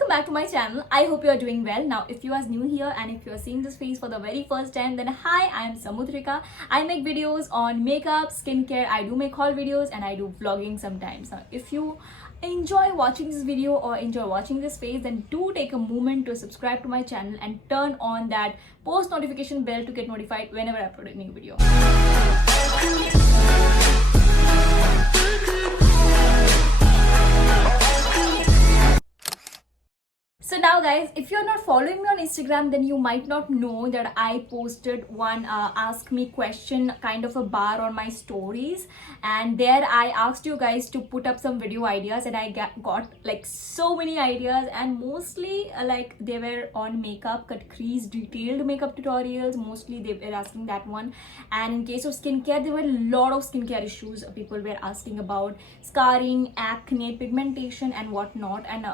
welcome back to my channel. I hope you are doing well. Now, if you are new here and if you are seeing this face for the very first time, then hi, I am Samudrika. I make videos on makeup, skincare, I do make haul videos and I do vlogging sometimes. Now, if you enjoy watching this video or enjoy watching this face, then do take a moment to subscribe to my channel and turn on that post notification bell to get notified whenever I upload a new video. So now guys, if you're not following me on Instagram, then you might not know that I posted one ask me question kind of a bar on my stories, and there I asked you guys to put up some video ideas, and I got like so many ideas, and mostly like they were on makeup, cut crease, detailed makeup tutorials. Mostly they were asking that one. And in case of skincare, there were a lot of skincare issues people were asking about: scarring, acne, pigmentation and whatnot, and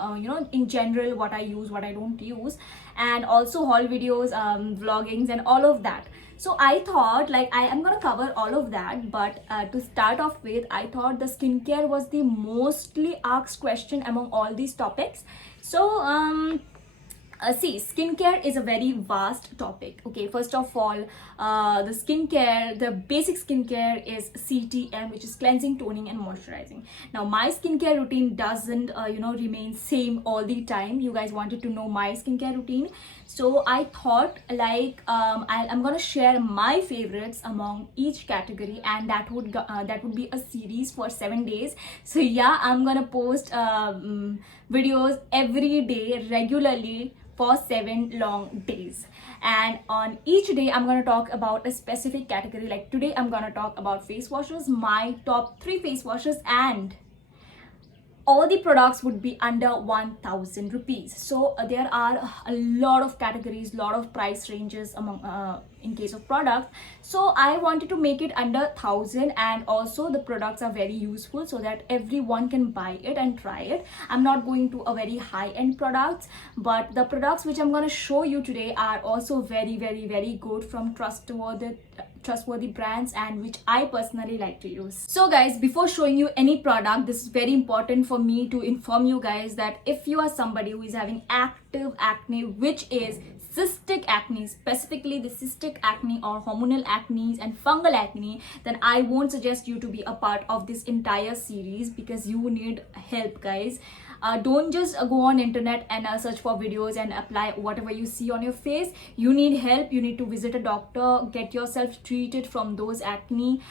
in general what I use, what I don't use, and also haul videos, vloggings and all of that. So I thought like I am gonna cover all of that, but to start off with, I thought the skincare was the mostly asked question among all these topics. So see, skincare is a very vast topic. Okay, first of all, the skincare, the basic skincare is CTM, which is cleansing, toning and moisturizing. Now my skincare routine doesn't remain same all the time. You guys wanted to know my skincare routine, so I thought like I'm gonna share my favorites among each category, and that would be a series for 7 days. So yeah, I'm gonna post videos every day regularly for 7 long days, and on each day I'm going to talk about a specific category. Like today I'm going to talk about face washes, my top 3 face washes, and all the products would be under 1000 rupees. So there are a lot of categories, lot of price ranges among in case of products. So I wanted to make it under 1000, and also the products are very useful so that everyone can buy it and try it. I'm not going to a very high-end products, but the products which I'm going to show you today are also very good from trustworthy brands, and which I personally like to use. So guys, before showing you any product, this is very important for me to inform you guys that if you are somebody who is having active acne, which is cystic acne, specifically the cystic acne or hormonal acne and fungal acne, then I won't suggest you to be a part of this entire series, because you need help, guys. Don't just go on internet and search for videos and apply whatever you see on your face. You need help. You need to visit a doctor, get yourself treated from those acne,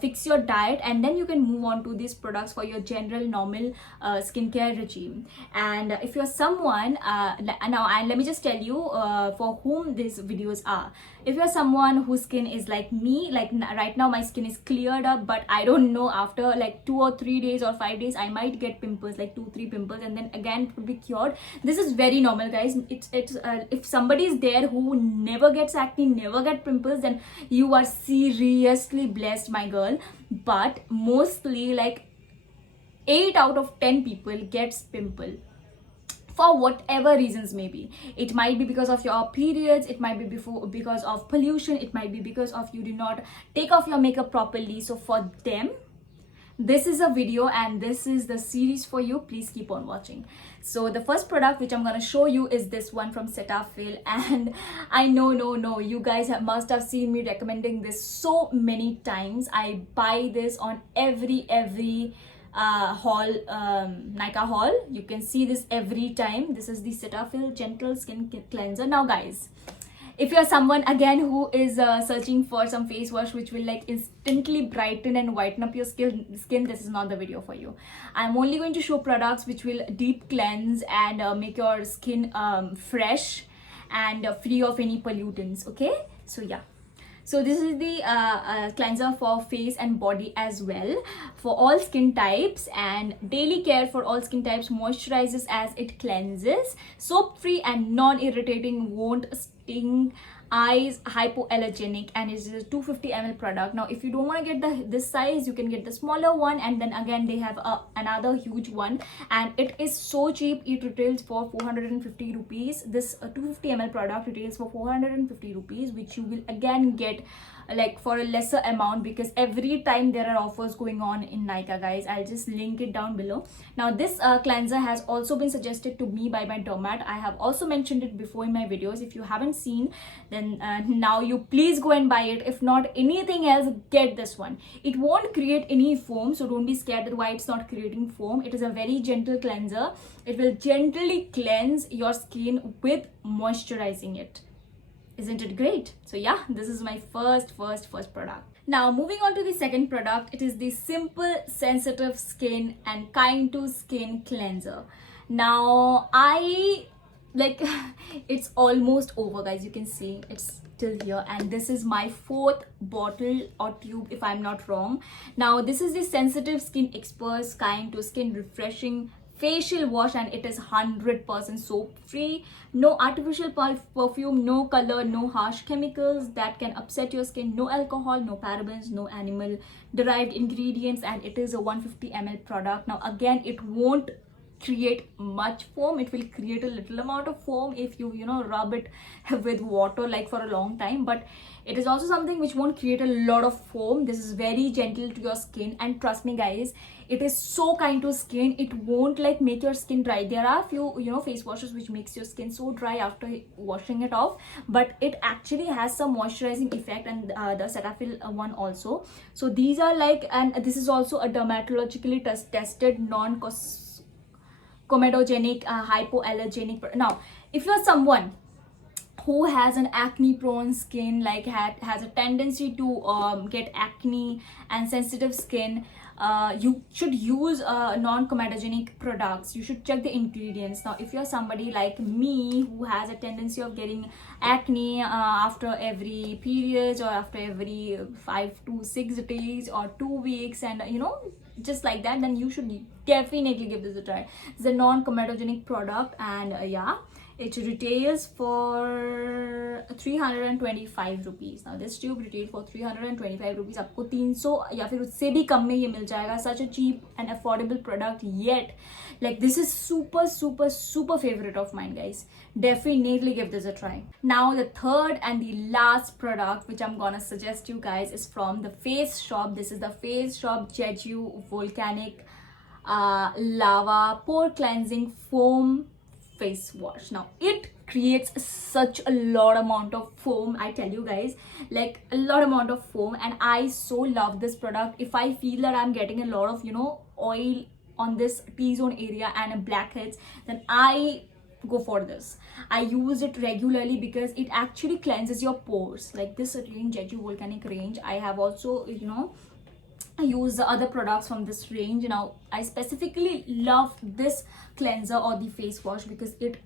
fix your diet, and then you can move on to these products for your general normal skincare regime. And if you're someone and let me just tell you for whom these videos are. If you're someone whose skin is like me, like right now my skin is cleared up, but I don't know, after like 2 or 3 days or 5 days I might get pimples, like 2-3 pimples, and then again it will be cured. This is very normal, guys. It's if somebody is there who never gets acne, never get pimples, then you are seriously blessed, my girl. But mostly like 8 out of 10 people gets pimple for whatever reasons. Maybe it might be because of your periods, it might be because of pollution, it might be because of you did not take off your makeup properly. So for them, this is a video and this is the series for you. Please keep on watching. So the first product which I'm going to show you is this one from Cetaphil, and I know you guys must have seen me recommending this so many times. I buy this on every haul, Nykaa haul. You can see this every time. This is the Cetaphil Gentle Skin Cleanser. Now guys, if you're someone again who is searching for some face wash which will like instantly brighten and whiten up your skin, this is not the video for you. I'm only going to show products which will deep cleanse and make your skin fresh and free of any pollutants. Okay, so yeah. So this is the cleanser for face and body as well, for all skin types, and daily care for all skin types. Moisturizes as it cleanses, soap free and non-irritating, won't sting eyes, hypoallergenic, and it is a 250 ml product. Now if you don't want to get this size, you can get the smaller one, and then again they have another huge one, and it is so cheap. It retails for 450 rupees. This 250 ml product retails for 450 rupees, which you will again get like for a lesser amount, because every time there are offers going on in Nykaa, guys. I'll just link it down below. Now this cleanser has also been suggested to me by my dermat. I have also mentioned it before in my videos. If you haven't seen, then now you please go and buy it. If not anything else, get this one. It won't create any foam, so don't be scared that why it's not creating foam. It is a very gentle cleanser. It will gently cleanse your skin with moisturizing it. Isn't it great? So yeah, this is my first product. Now moving on to the second product, it is the Simple Sensitive Skin and Kind to Skin Cleanser. Now I like it's almost over, guys. You can see it's still here, and this is my fourth bottle or tube if I'm not wrong. Now this is the Sensitive Skin Experts Kind to Skin Refreshing Facial Wash, and it is 100% soap free, no artificial perfume, no color, no harsh chemicals that can upset your skin, no alcohol, no parabens, no animal derived ingredients, and it is a 150 ml product. Now again, it won't create much foam. It will create a little amount of foam if you rub it with water like for a long time, but it is also something which won't create a lot of foam. This is very gentle to your skin, and trust me guys, it is so kind to skin. It won't like make your skin dry. There are few face washes which makes your skin so dry after washing it off, but it actually has some moisturizing effect, and the Cetaphil one also. So these are like, and this is also a dermatologically tested non-comedogenic hypoallergenic. Now if you're someone who has an acne prone skin, like has a tendency to get acne and sensitive skin, you should use non-comedogenic products. You should check the ingredients. Now if you're somebody like me who has a tendency of getting acne after every periods, or after every 5 to 6 days or 2 weeks, and just like that, then you should definitely give this a try. It's a non-comedogenic product, and yeah, it retails for 325 rupees. Now this tube retails for 325 rupees. आपको 300 या फिर उससे भी कम में ये मिल जाएगा. Such a cheap and affordable product, yet like this is super favorite of mine, guys. Definitely give this a try. Now the third and the last product which I'm gonna suggest you guys is from the Face Shop. This is the Face Shop Jeju Volcanic Lava Pore Cleansing Foam Face Wash. Now it creates such a lot amount of foam, I tell you guys, like a lot amount of foam, and I so love this product. If I feel that I'm getting a lot of oil on this T-zone area and blackheads, then I go for this. I use it regularly because it actually cleanses your pores. Like this range, Jeju Volcanic range, I have also I use the other products from this range. Now I specifically love this cleanser or the face wash because it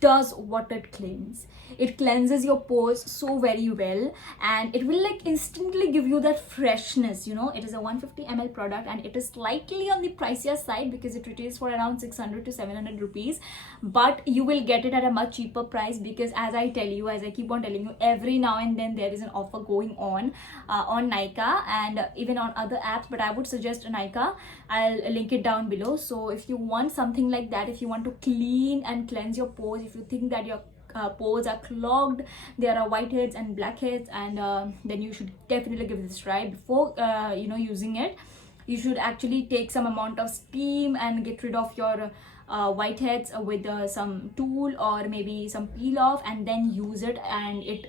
does what it claims. It cleanses your pores so very well, and it will like instantly give you that freshness. It is a 150 ml product, and it is slightly on the pricier side because it retails for around 600 to 700 rupees, but you will get it at a much cheaper price because as I keep on telling you, every now and then there is an offer going on Nykaa and even on other apps, but I would suggest Nykaa. I'll link it down below. So if you want something like that, if you want to clean and cleanse your pores, if you think that your pores are clogged, there are whiteheads and blackheads, and then you should definitely give this a try. Before using it, you should actually take some amount of steam and get rid of your whiteheads with some tool or maybe some peel off, and then use it, and it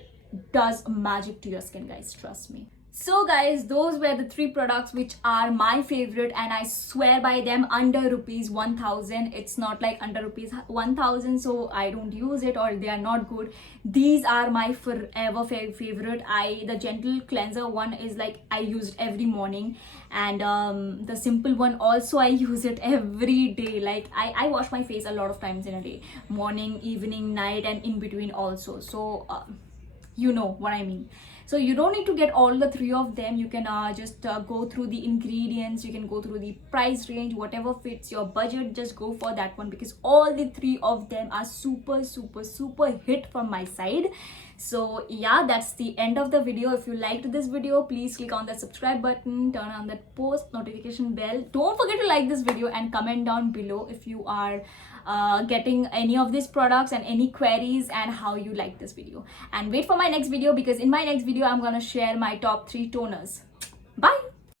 does magic to your skin, guys, trust me. So guys, those were the 3 products which are my favorite, and I swear by them, under rupees 1000. It's not like under rupees 1000 so I don't use it or they are not good. These are my forever favorite. The gentle cleanser one is like I use it every morning, and the simple one also I use it every day. Like I wash my face a lot of times in a day, morning, evening, night, and in between also. So you know what I mean. So you don't need to get all the 3 of them. You can just go through the ingredients, you can go through the price range, whatever fits your budget, just go for that one because all the 3 of them are super hit from my side. So yeah, that's the end of the video. If you liked this video, please click on the subscribe button, turn on that post notification bell. Don't forget to like this video and comment down below if you are getting any of these products and any queries and how you like this video. And wait for my next video, because in my next video I'm gonna share my top 3 toners.